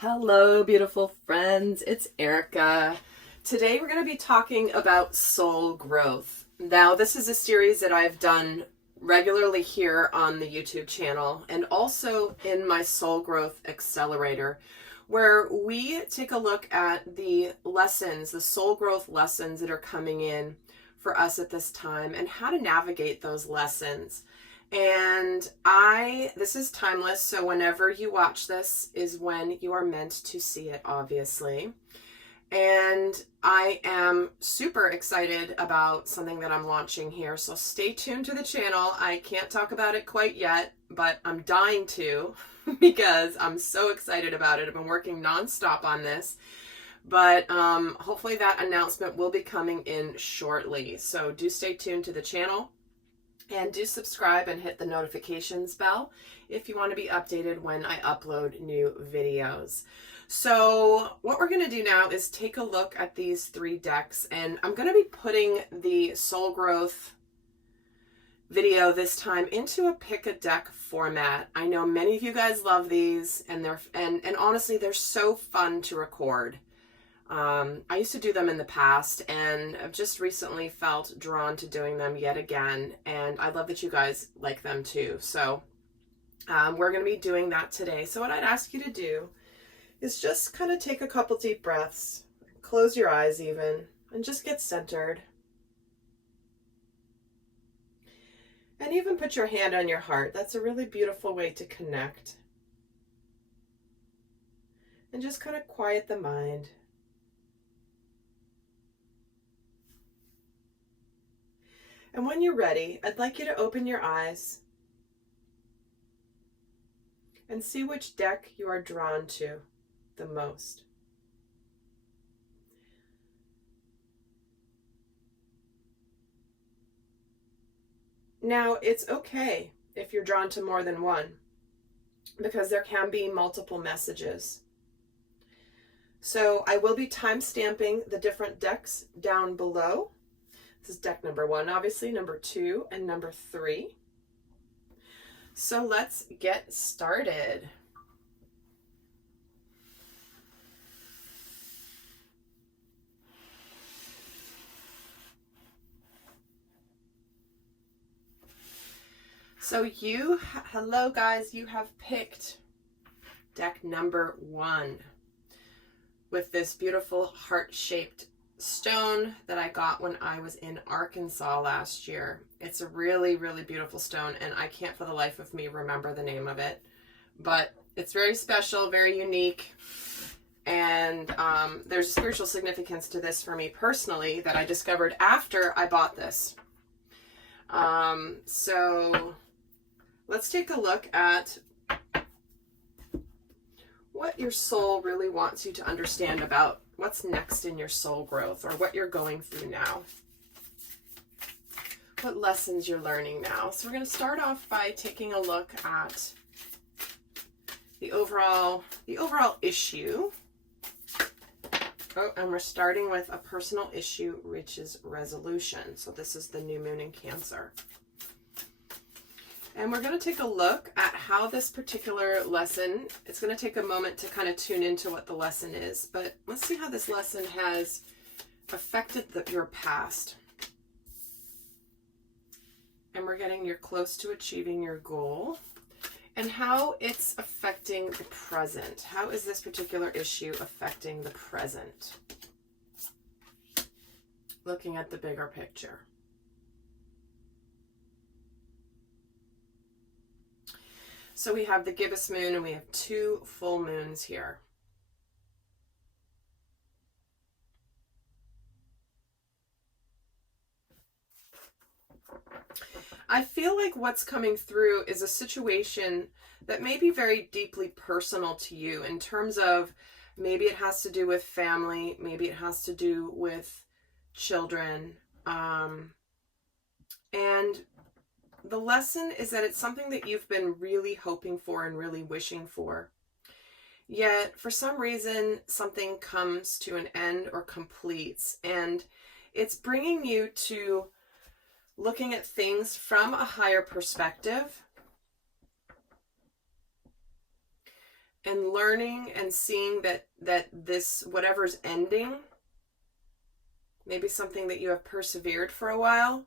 Hello, beautiful friends. It's Erika. Today we're going to be talking about soul growth. Now, this is a series that I've done regularly here on the YouTube channel and also in my Soul Growth Accelerator, where we take a look at the lessons, the soul growth lessons that are coming in for us at this time and how to navigate those lessons. And this is timeless, so whenever you watch this is when you are meant to see it, obviously. And I am super excited about something that I'm launching here, so stay tuned to the channel. I can't talk about it quite yet, but I'm dying to because I'm so excited about it. I've been working nonstop on this, but hopefully that announcement will be coming in shortly. So do stay tuned to the channel. And do subscribe and hit the notifications bell if you want to be updated when I upload new videos. So what we're going to do now is take a look at these 3 decks, and I'm going to be putting the soul growth video this time into a pick a deck format. I know many of you guys love these, and honestly they're so fun to record. I used to do them in the past, and I've just recently felt drawn to doing them yet again, and I love that you guys like them too. So we're going to be doing that today. So what I'd ask you to do is just kind of take a couple deep breaths, close your eyes even, and just get centered. And even put your hand on your heart. That's a really beautiful way to connect. And just kind of quiet the mind. And when you're ready, I'd like you to open your eyes and see which deck you are drawn to the most. Now, it's okay if you're drawn to more than one, because there can be multiple messages. So I will be time-stamping the different decks down below. This is deck number 1, obviously, number 2, and number 3. So let's get started. So hello guys, you have picked deck number 1 with this beautiful heart-shaped stone that I got when I was in Arkansas last year. It's a really, really beautiful stone, and I can't for the life of me remember the name of it, but it's very special, very unique, and there's a spiritual significance to this for me personally that I discovered after I bought this. So let's take a look at what your soul really wants you to understand about what's next in your soul growth, or what you're going through now. What lessons you're learning now. So we're going to start off by taking a look at the overall issue. Oh, and we're starting with a personal issue reaches resolution. So this is the new moon in Cancer. And we're going to take a look at how this particular lesson, it's going to take a moment to kind of tune into what the lesson is, but let's see how this lesson has affected your past. And we're getting you're close to achieving your goal, and how it's affecting the present. How is this particular issue affecting the present? Looking at the bigger picture. So we have the gibbous moon, and we have 2 full moons here. I feel like what's coming through is a situation that may be very deeply personal to you, in terms of maybe it has to do with family, maybe it has to do with children, and the lesson is that it's something that you've been really hoping for and really wishing for. Yet, for some reason, something comes to an end or completes, and it's bringing you to looking at things from a higher perspective and learning and seeing that this, whatever's ending, maybe something that you have persevered for a while,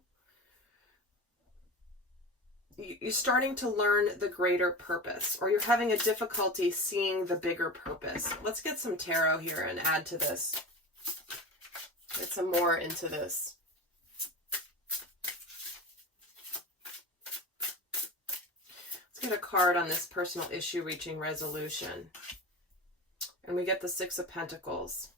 you're starting to learn the greater purpose, or you're having a difficulty seeing the bigger purpose. Let's get some tarot here and add to this. Get some more into this. Let's get a card on this personal issue reaching resolution. And we get the Six of Pentacles.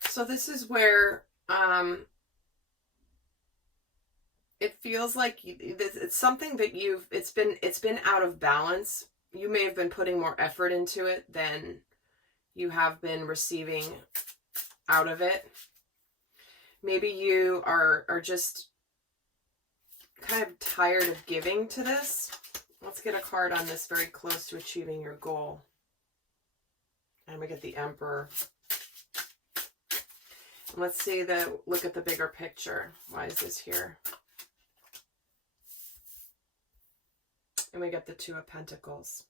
So this is where it feels like it's something that it's been out of balance. You may have been putting more effort into it than you have been receiving out of it. Maybe you are just kind of tired of giving to this. Let's get a card on this, very close to achieving your goal. And we get the Emperor. Let's see look at the bigger picture. Why is this here? And we get the Two of Pentacles.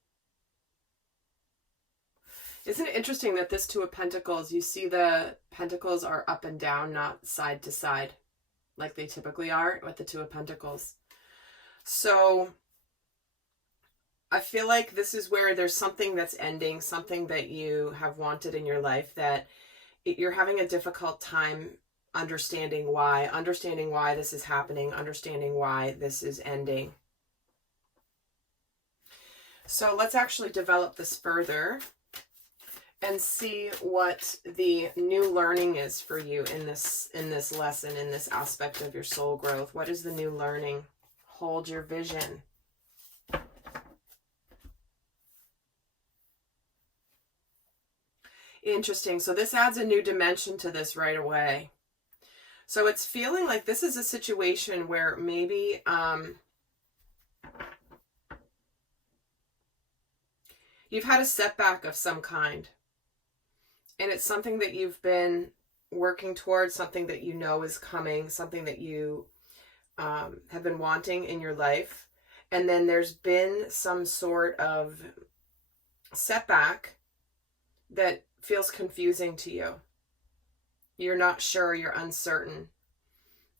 Isn't it interesting that this Two of Pentacles, you see the pentacles are up and down, not side to side, like they typically are with the Two of Pentacles. So I feel like this is where there's something that's ending, something that you have wanted in your life that you're having a difficult time understanding why this is happening, understanding why this is ending. So let's actually develop this further and see what the new learning is for you in this lesson, in this aspect of your soul growth. What is the new learning? Hold your vision. Interesting. So this adds a new dimension to this right away. So it's feeling like this is a situation where maybe you've had a setback of some kind. And it's something that you've been working towards, something that you know is coming, something that you have been wanting in your life. And then there's been some sort of setback that feels confusing to you. You're not sure, you're uncertain.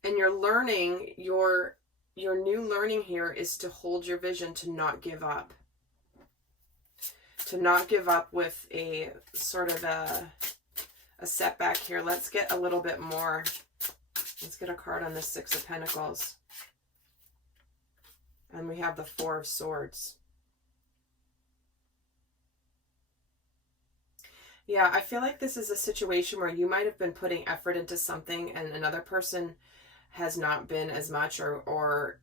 And you're learning, your new learning here is to hold your vision, to not give up. To not give up with a sort of a setback here. Let's get a little bit more. Let's get a card on the Six of Pentacles. And we have the Four of Swords. Yeah, I feel like this is a situation where you might have been putting effort into something and another person has not been as much, or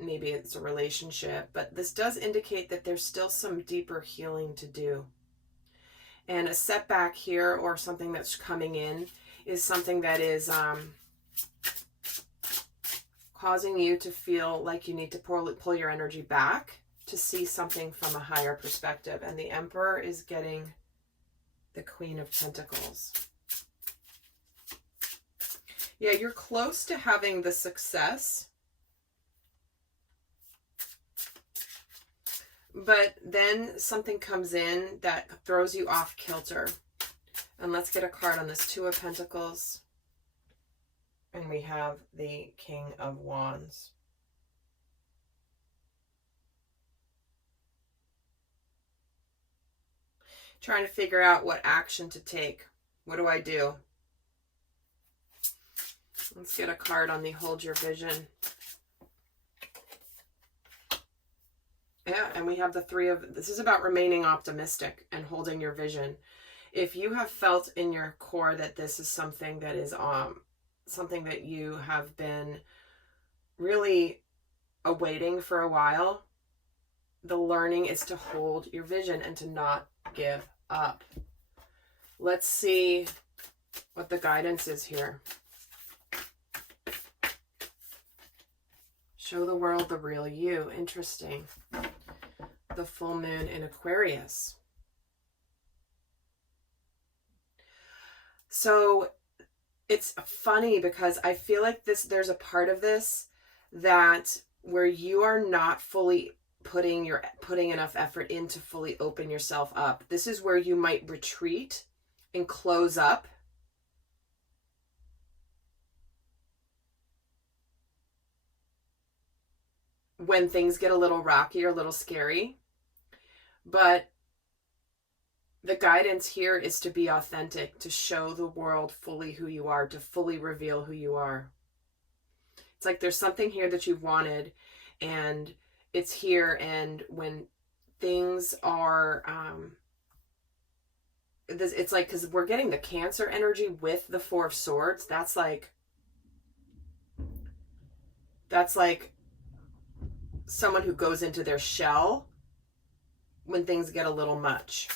maybe it's a relationship, but this does indicate that there's still some deeper healing to do. And a setback here, or something that's coming in, is something that is causing you to feel like you need to pull your energy back to see something from a higher perspective. And the Emperor is getting the Queen of Pentacles. Yeah, you're close to having the success, but then something comes in that throws you off kilter. And let's get a card on this Two of Pentacles. And we have the King of Wands. Trying to figure out what action to take. What do I do? Let's get a card on the Hold Your Vision. Yeah, and we have the Three of... This is about remaining optimistic and holding your vision. If you have felt in your core that this is something that is something that you have been really awaiting for a while, the learning is to hold your vision and to not give up. Let's see what the guidance is here. Show the world the real you. Interesting. The full moon in Aquarius. So it's funny because I feel like there's a part of this that where you are not fully putting enough effort in to fully open yourself up. This is where you might retreat and close up. When things get a little rocky or a little scary. But the guidance here is to be authentic, to show the world fully who you are, to fully reveal who you are. It's like there's something here that you've wanted, and it's here, and when things are, it's like, because we're getting the Cancer energy with the Four of Swords. That's like someone who goes into their shell when things get a little much.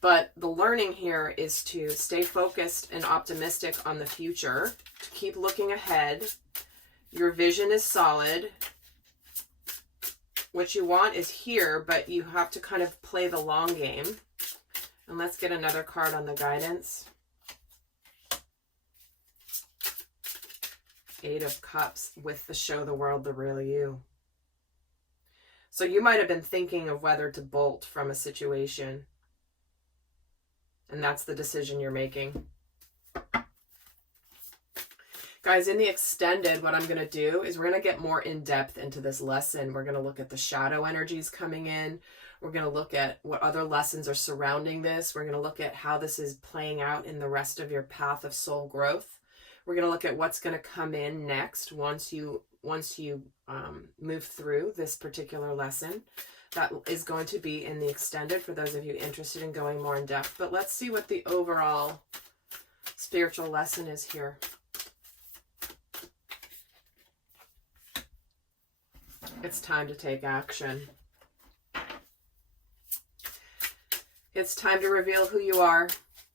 But the learning here is to stay focused and optimistic on the future, to keep looking ahead. Your vision is solid. What you want is here, but you have to kind of play the long game. And let's get another card on the guidance. Eight of Cups with the show the world the real you. So you might have been thinking of whether to bolt from a situation. And that's the decision you're making. Guys, in the extended, what I'm going to do is we're going to get more in depth into this lesson. We're going to look at the shadow energies coming in. We're going to look at what other lessons are surrounding this. We're going to look at how this is playing out in the rest of your path of soul growth. We're going to look at what's going to come in next once you move through this particular lesson. That is going to be in the extended for those of you interested in going more in depth. But let's see what the overall spiritual lesson is here. It's time to take action. It's time to reveal who you are.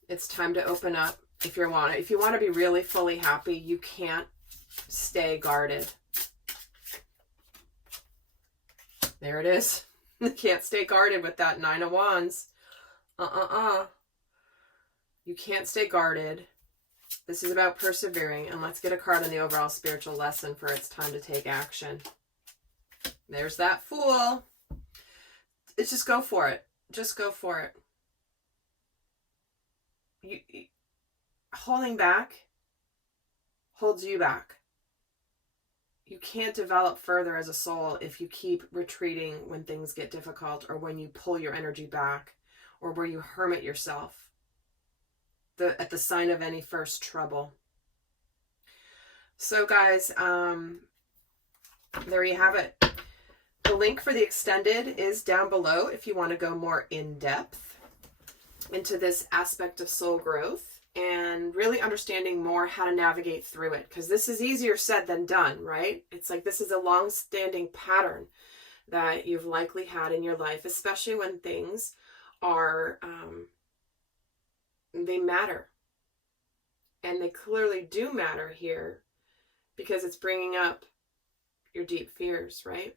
It's time to open up. If you want to be really fully happy, you can't stay guarded. There it is. You can't stay guarded with that Nine of Wands. You can't stay guarded. This is about persevering. And let's get a card on the overall spiritual lesson for it's time to take action. There's that Fool. It's just go for it. Just go for it. Holding back holds you back. You can't develop further as a soul if you keep retreating when things get difficult, or when you pull your energy back, or where you hermit yourself at the sign of any first trouble. So guys, there you have it. The link for the extended is down below if you want to go more in depth into this aspect of soul growth and really understanding more how to navigate through it, because this is easier said than done, right? It's like this is a long-standing pattern that you've likely had in your life, especially when things are, they matter. And they clearly do matter here because it's bringing up your deep fears, right?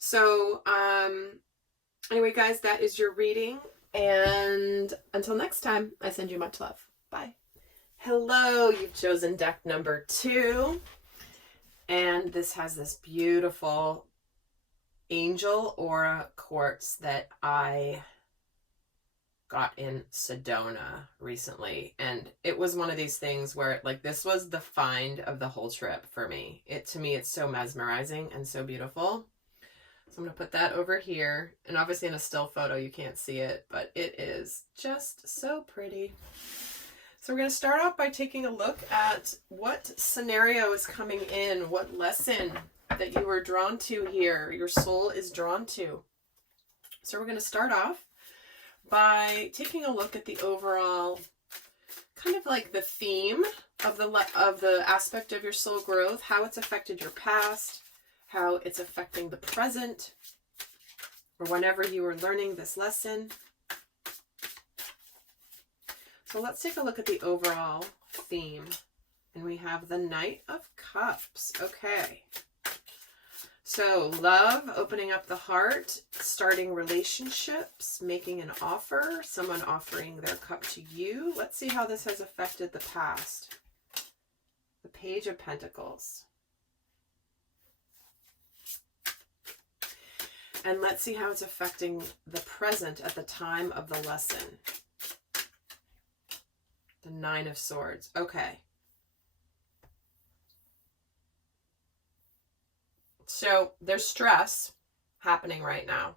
So, anyway, guys, that is your reading. And until next time, I send you much love. Bye. Hello, you've chosen deck number 2. And this has this beautiful angel aura quartz that I got in Sedona recently. And it was one of these things where, like, this was the find of the whole trip for me. To me, it's so mesmerizing and so beautiful. So I'm going to put that over here. And obviously in a still photo, you can't see it, but it is just so pretty. So we're going to start off by taking a look at what scenario is coming in, what lesson that you were drawn to here, your soul is drawn to. So we're going to start off by taking a look at the overall kind of like the theme of the aspect of your soul growth, how it's affected your past, how it's affecting the present, or whenever you were learning this lesson. So let's take a look at the overall theme. And we have the Knight of Cups. Okay. So love, opening up the heart, starting relationships, making an offer, someone offering their cup to you. Let's see how this has affected the past. The Page of Pentacles. And let's see how it's affecting the present at the time of the lesson. The Nine of Swords. Okay. So there's stress happening right now.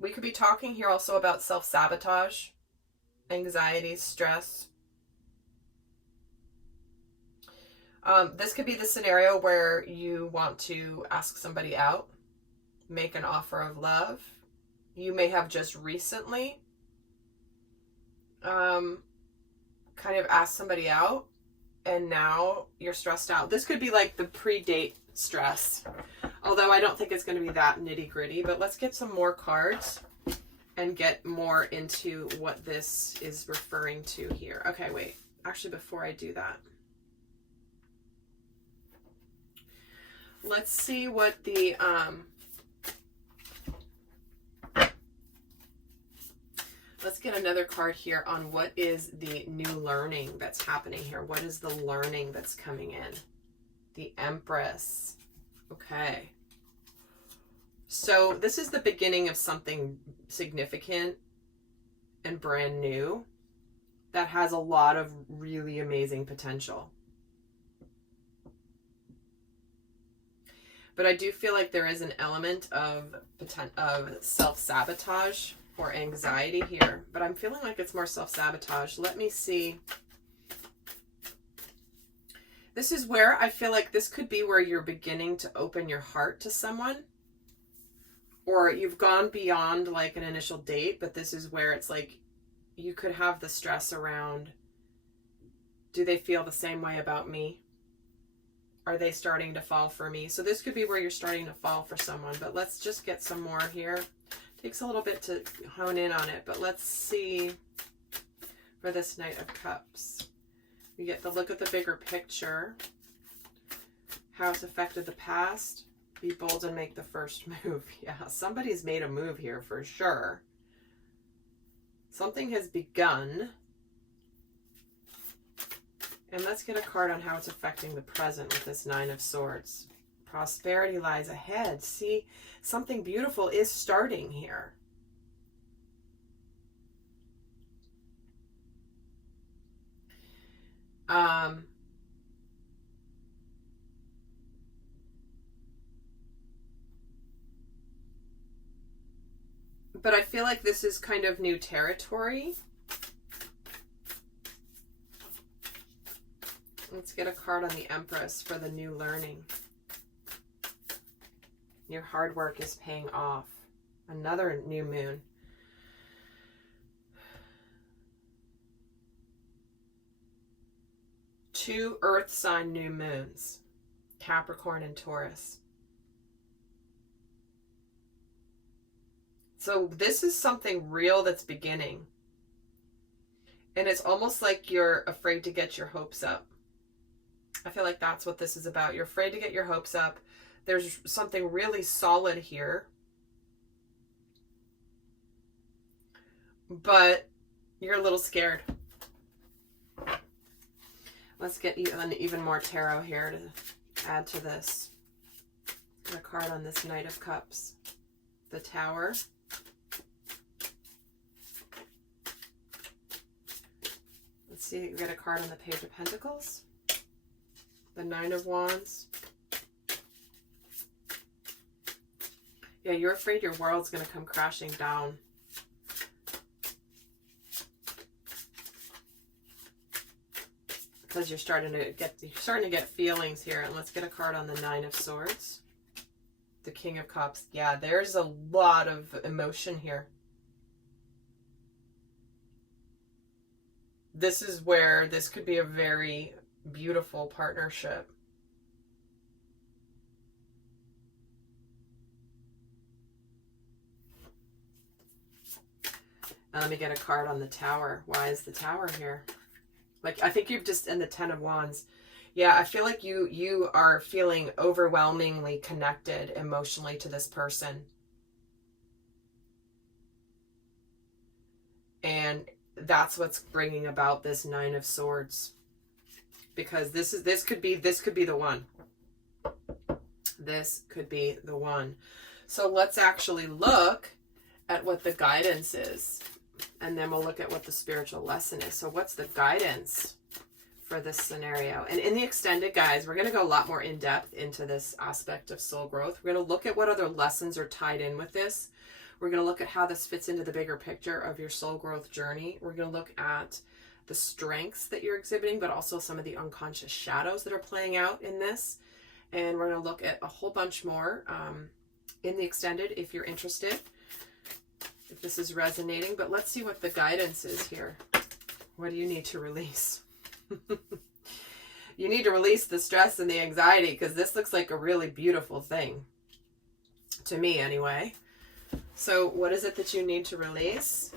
We could be talking here also about self-sabotage, anxiety, stress. This could be the scenario where you want to ask somebody out, make an offer of love. You may have just recently kind of asked somebody out, and now you're stressed out. This could be like the pre-date stress, although I don't think it's going to be that nitty-gritty. But let's get some more cards and get more into what this is referring to here. Okay, wait. Actually, before I do that, let's see what the let's get another card here on what is the new learning that's happening here. What is the learning that's coming in? The Empress. Okay. So this is the beginning of something significant and brand new that has a lot of really amazing potential. But I do feel like there is an element of self-sabotage or anxiety here. But I'm feeling like it's more self-sabotage. Let me see. This is where I feel like this could be where you're beginning to open your heart to someone. Or you've gone beyond like an initial date, but this is where it's like you could have the stress around, do they feel the same way about me? Are they starting to fall for me? So this could be where you're starting to fall for someone, but let's just get some more here. Takes a little bit to hone in on it, but let's see for this Knight of Cups. We get the look at the bigger picture, how it's affected the past. Be bold and make the first move. Yeah, somebody's made a move here for sure. Something has begun. And let's get a card on how it's affecting the present with this Nine of Swords. Prosperity lies ahead. See, something beautiful is starting here. But I feel like this is kind of new territory. Let's get a card on the Empress for the new learning. Your hard work is paying off. Another new moon. Two earth sign new moons. Capricorn and Taurus. So this is something real that's beginning. And it's almost like you're afraid to get your hopes up. I feel like that's what this is about. You're afraid to get your hopes up. There's something really solid here. But you're a little scared. Let's get even more tarot here to add to this. A card on this Knight of Cups. The Tower. Let's see, we get a card on the Page of Pentacles. The Nine of Wands. Yeah, you're afraid your world's going to come crashing down. Because you're starting to get feelings here. And let's get a card on the Nine of Swords. The King of Cups. Yeah, there's a lot of emotion here. This is where this could be a very beautiful partnership. Let me get a card on the Tower. Why is the Tower here? Like, I think you've just, in the Ten of Wands. Yeah, I feel like you are feeling overwhelmingly connected emotionally to this person. And that's what's bringing about this Nine of Swords. Because this could be the one. This could be the one. So let's actually look at what the guidance is. And then we'll look at what the spiritual lesson is. So what's the guidance for this scenario? And in the extended, guys, we're going to go a lot more in depth into this aspect of soul growth. We're going to look at what other lessons are tied in with this. We're going to look at how this fits into the bigger picture of your soul growth journey. We're going to look at the strengths that you're exhibiting, but also some of the unconscious shadows that are playing out in this. And we're going to look at a whole bunch more in the extended if you're interested, if this is resonating. But let's see what the guidance is here. What do you need to release? You need to release the stress and the anxiety, because this looks like a really beautiful thing. To me, anyway. So what is it that you need to release?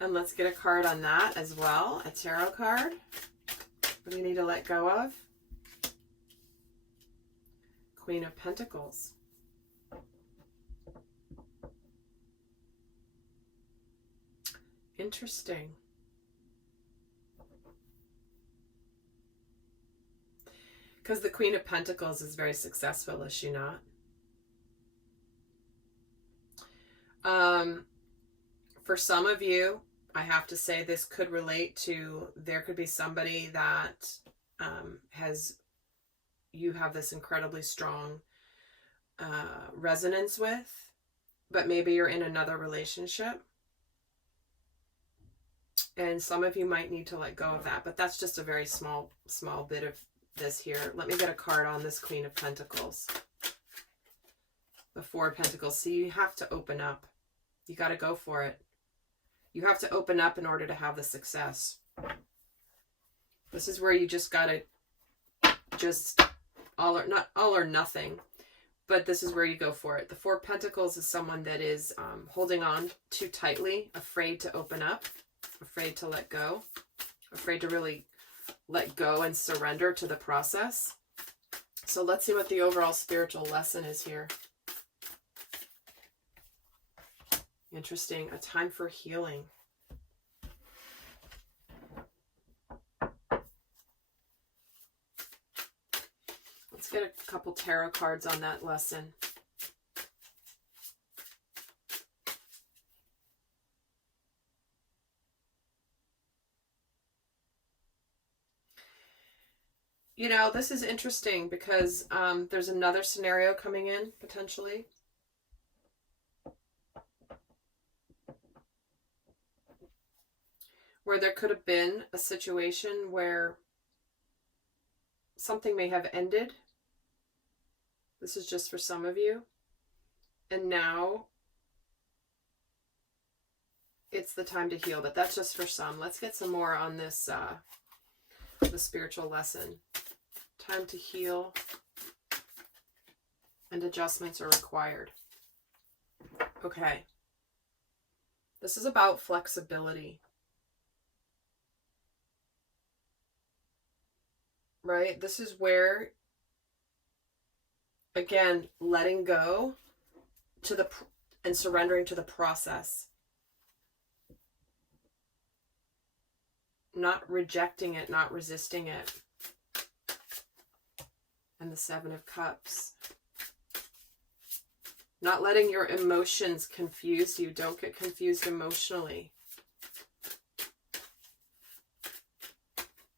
And let's get a card on that as well. A tarot card. What do you need to let go of? Queen of Pentacles. Interesting. Because the Queen of Pentacles is very successful, is she not? For some of you, I have to say this could relate to, there could be somebody that you have this incredibly strong resonance with, but maybe you're in another relationship. And some of you might need to let go of that, but that's just a very small bit of this here. Let me get a card on this Queen of Pentacles. The Four of Pentacles. See, you have to open up. You got to go for it. You have to open up in order to have the success. This is where you just got to not all or nothing, but this is where you go for it. The Four of Pentacles is someone that is holding on too tightly, afraid to open up, afraid to let go, afraid to really let go and surrender to the process. So let's see what the overall spiritual lesson is here. Interesting. A time for healing. Let's get a couple tarot cards on that lesson. You know, this is interesting because there's another scenario coming in, potentially. Where there could have been a situation where something may have ended. This is just for some of you. And now it's the time to heal, but that's just for some. Let's get some more on this, the spiritual lesson. Time to heal and adjustments are required. Okay. This is about flexibility. Right? This is where, again, letting go to and surrendering to the process. Not rejecting it, not resisting it. And the Seven of Cups. Not letting your emotions confuse you. Don't get confused emotionally.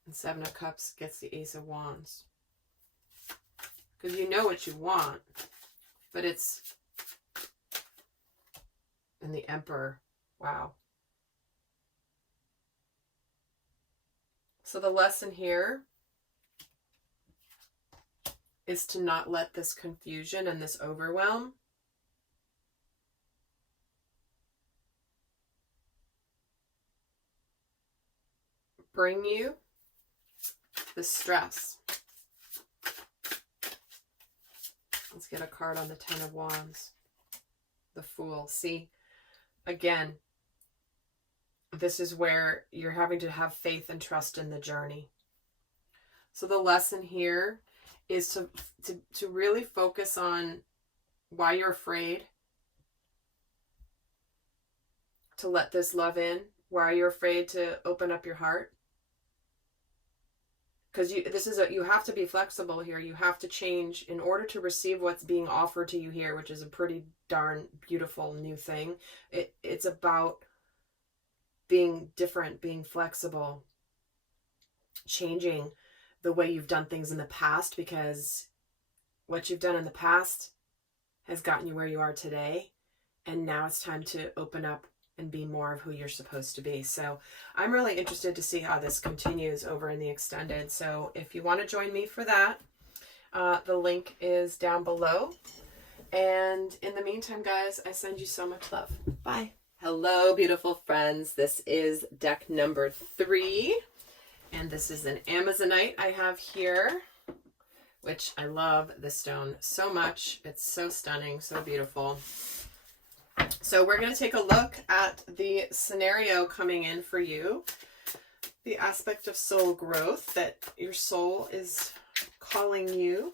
And Seven of Cups gets the Ace of Wands. Because you know what you want, but it's... And the Emperor. Wow. So the lesson here is to not let this confusion and this overwhelm bring you the stress. Let's get a card on the Ten of Wands. The Fool. See, again, this is where you're having to have faith and trust in the journey. So the lesson here is to really focus on why you're afraid to let this love in, why you're afraid to open up your heart. because you have to be flexible here. You have to change in order to receive what's being offered to you here, which is a pretty darn beautiful new thing. It's about being different, being flexible, changing the way you've done things in the past, because what you've done in the past has gotten you where you are today. And now it's time to open up and be more of who you're supposed to be. So I'm really interested to see how this continues over in the extended. So if you want to join me for that, the link is down below. And in the meantime, guys, I send you so much love. Bye. Hello, beautiful friends. This is deck number 3. And this is an Amazonite I have here, which I love this stone so much. It's so stunning, so beautiful. So we're going to take a look at the scenario coming in for you, the aspect of soul growth that your soul is calling you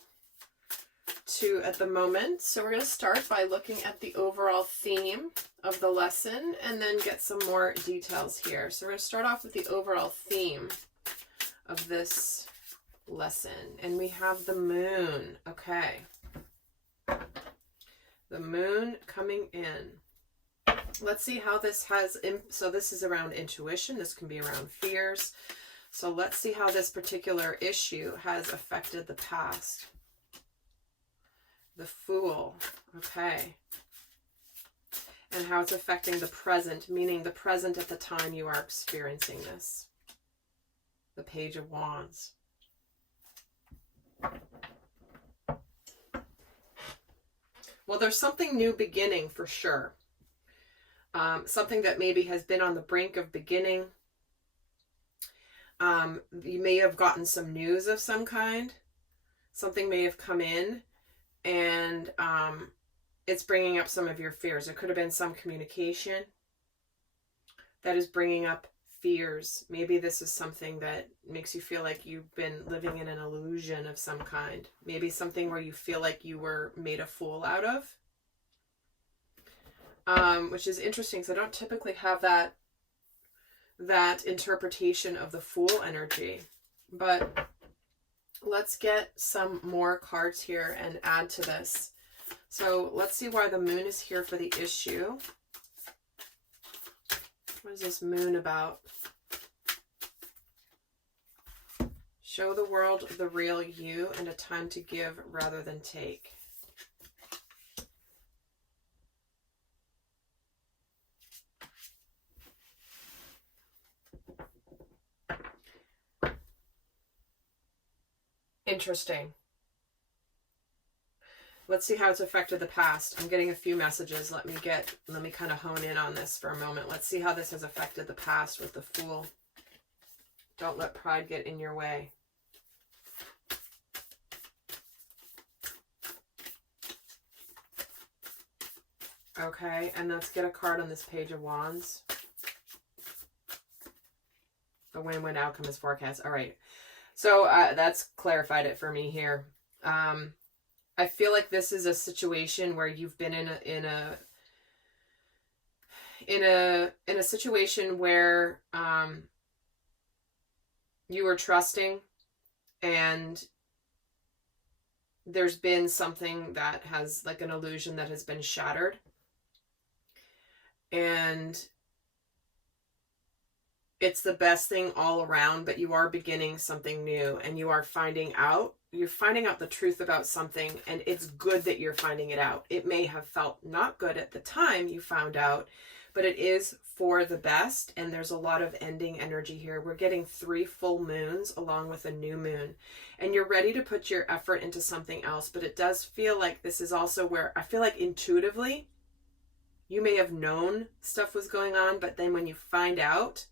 to at the moment. So we're going to start by looking at the overall theme of the lesson and then get some more details here. So we're going to start off with the overall theme of this lesson, and we have the moon. Okay, the moon coming in. Let's see how this has, so this is around intuition. This can be around fears. So let's see how this particular issue has affected the past. The Fool. Okay. And how it's affecting the present, meaning the present at the time you are experiencing this. The Page of Wands. Well, there's something new beginning for sure. Something that maybe has been on the brink of beginning. You may have gotten some news of some kind. Something may have come in and it's bringing up some of your fears. It could have been some communication that is bringing up fears. Maybe this is something that makes you feel like you've been living in an illusion of some kind. Maybe something where you feel like you were made a fool out of. Which is interesting because I don't typically have that interpretation of the Fool energy. But let's get some more cards here and add to this. So let's see why the moon is here for the issue. What is this moon about? Show the world the real you and a time to give rather than take. Interesting. Let's see how it's affected the past. I'm getting a few messages. Let me kind of hone in on this for a moment. Let's see how this has affected the past with the Fool. Don't let pride get in your way. Okay, and let's get a card on this Page of Wands. The win-win outcome is forecast. All right. So that's clarified it for me here. I feel like this is a situation where you've been in a situation where you were trusting, and there's been something that has, like, an illusion that has been shattered, and it's the best thing all around, but you are beginning something new, and you're finding out the truth about something, and it's good that you're finding it out. It may have felt not good at the time you found out, but it is for the best, and there's a lot of ending energy here. We're getting 3 full moons along with a new moon, and you're ready to put your effort into something else, but it does feel like this is also where I feel like intuitively you may have known stuff was going on, but then when you find out,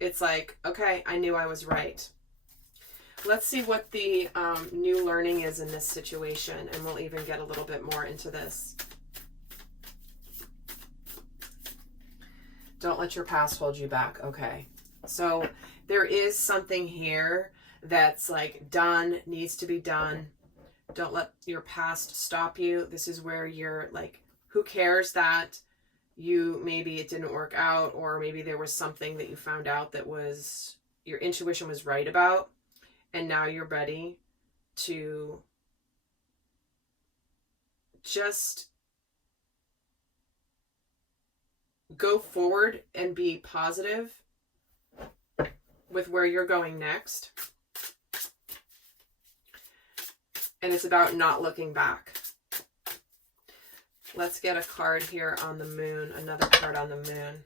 it's like, okay, I knew I was right. Let's see what the new learning is in this situation, and we'll even get a little bit more into this. Don't let your past hold you back. Okay. So there is something here that's like done, needs to be done. Don't let your past stop you. This is where you're like, who cares that maybe it didn't work out, or maybe there was something that you found out that was, your intuition was right about. And now you're ready to just go forward and be positive with where you're going next. And it's about not looking back. Let's get a card here on the moon, another card on the moon.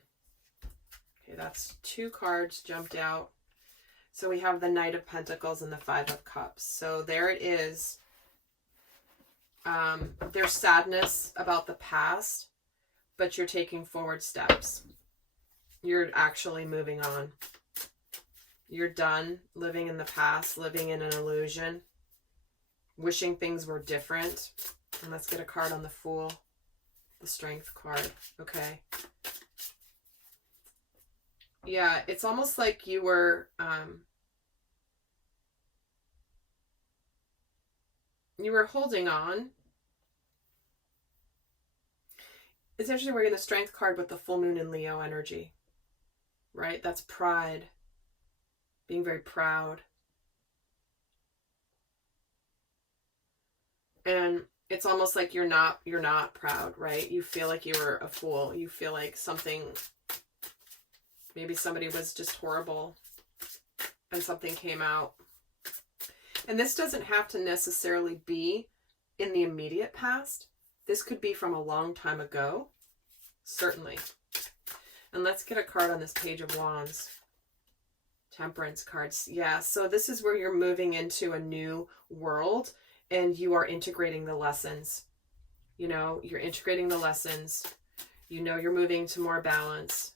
Okay, that's 2 cards jumped out. So we have the Knight of Pentacles and the 5 of Cups. So there it is. There's sadness about the past, but you're taking forward steps. You're actually moving on. You're done living in the past, living in an illusion, wishing things were different. And let's get a card on the Fool, the Strength card. Okay. Yeah, it's almost like you were holding on. It's interesting we're getting the Strength card with the full moon in Leo energy, right? That's pride, being very proud. And it's almost like you're not proud, right? You feel like you were a fool. You feel like maybe somebody was just horrible and something came out. And this doesn't have to necessarily be in the immediate past. This could be from a long time ago, certainly. And let's get a card on this Page of Wands. Temperance cards. Yeah, so this is where you're moving into a new world and you are integrating the lessons. You know, you're integrating the lessons. You know, you're moving to more balance.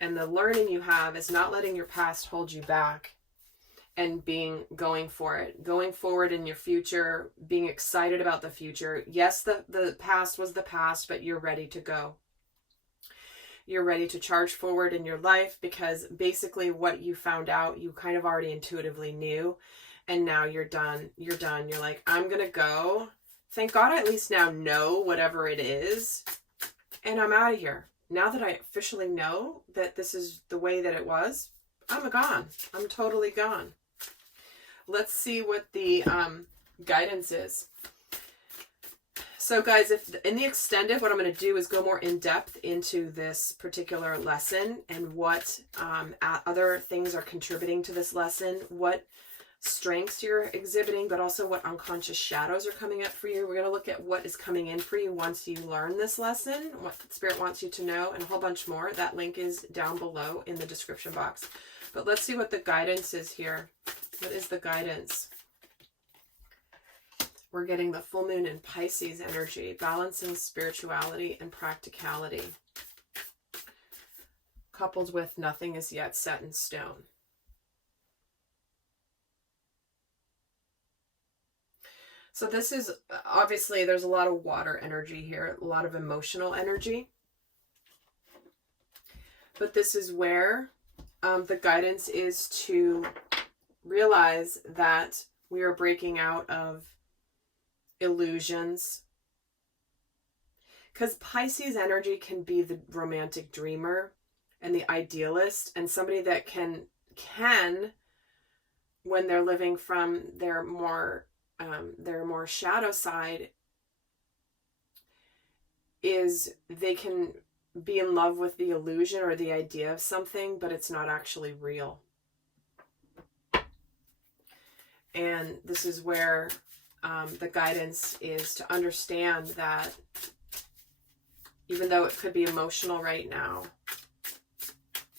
And the learning you have is not letting your past hold you back and going for it, going forward in your future, being excited about the future. Yes, the past was the past, but you're ready to go. You're ready to charge forward in your life because basically what you found out, you kind of already intuitively knew. And now you're done. You're done. You're like, I'm going to go. Thank God I at least now know whatever it is. And I'm out of here. Now that I officially know that this is the way that it was, I'm gone. I'm totally gone. Let's see what the guidance is. So guys, if in the extended, what I'm going to do is go more in depth into this particular lesson and what other things are contributing to this lesson, what strengths you're exhibiting, but also what unconscious shadows are coming up for you. We're going to look at what is coming in for you once you learn this lesson, what Spirit wants you to know, and a whole bunch more. That link is down below in the description box. But let's see what the guidance is here. What is the guidance? We're getting the full moon in Pisces energy, balancing spirituality and practicality, coupled with nothing is yet set in stone. So this is, obviously, there's a lot of water energy here, a lot of emotional energy. But this is where the guidance is to realize that we are breaking out of illusions. Because Pisces energy can be the romantic dreamer and the idealist and somebody that can when they're living from their more shadow side, is they can be in love with the illusion or the idea of something, but it's not actually real. And this is where the guidance is to understand that even though it could be emotional right now,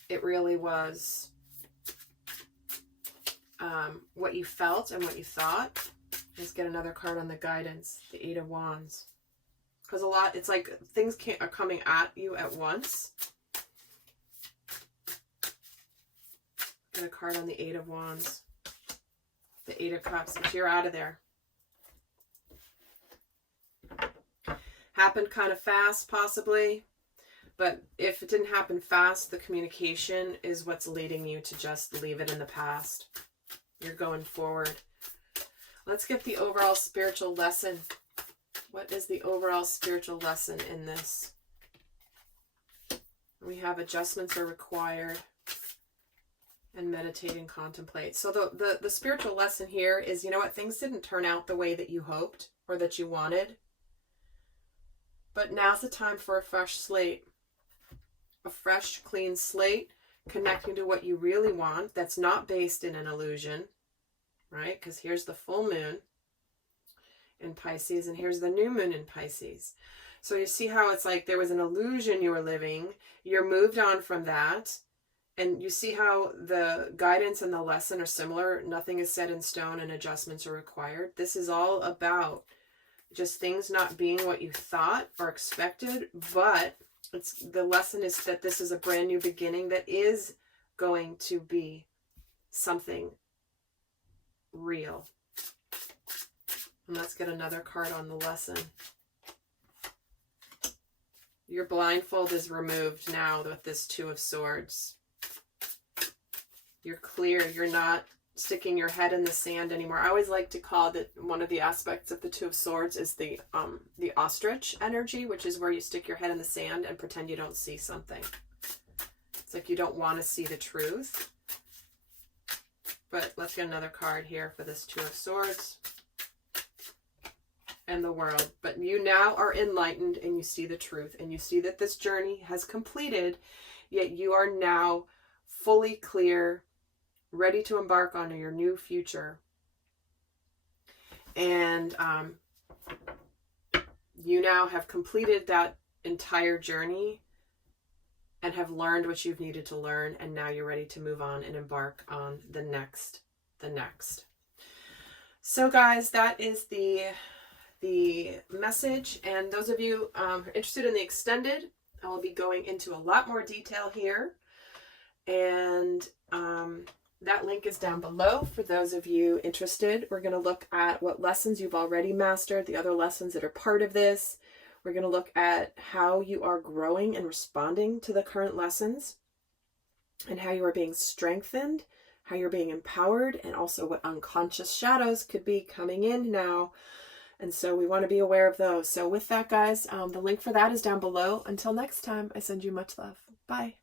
it really was what you felt and what you thought. Let's get another card on the guidance, the Eight of Wands. Because it's like things are coming at you at once. Get a card on the Eight of Wands, the Eight of Cups, but you're out of there. Happened kind of fast, possibly. But if it didn't happen fast, the communication is what's leading you to just leave it in the past. You're going forward. Let's get the overall spiritual lesson. What is the overall spiritual lesson in this? We have adjustments are required. and meditate and contemplate. So the spiritual lesson here is, you know what, things didn't turn out the way that you hoped or that you wanted. But now's the time for a fresh slate. A fresh, clean slate, connecting to what you really want, that's not based in an illusion, right? Because here's the full moon in Pisces, and here's the new moon in Pisces. So you see how it's like there was an illusion you were living, you're moved on from that, and you see how the guidance and the lesson are similar. Nothing is set in stone and adjustments are required. This is all about just things not being what you thought or expected, but the lesson is that this is a brand new beginning that is going to be something real. And let's get another card on the lesson. Your blindfold is removed now with this Two of Swords. You're clear. You're not sticking your head in the sand anymore. I always like to call that one of the aspects of the Two of Swords is the ostrich energy, which is where you stick your head in the sand and pretend you don't see something. It's like you don't want to see the truth. But let's get another card here for this Two of Swords and the World. But you now are enlightened and you see the truth, and you see that this journey has completed, yet you are now fully clear, ready to embark on your new future. And you now have completed that entire journey and have learned what you've needed to learn, and now you're ready to move on and embark on the next. So guys, that is the message. And those of you who are interested in the extended, I will be going into a lot more detail here. And that link is down below for those of you interested. We're going to look at what lessons you've already mastered, the other lessons that are part of this. We're going to look at how you are growing and responding to the current lessons, and how you are being strengthened, how you're being empowered, and also what unconscious shadows could be coming in now. And so we want to be aware of those. So with that, guys, the link for that is down below. Until next time, I send you much love. Bye.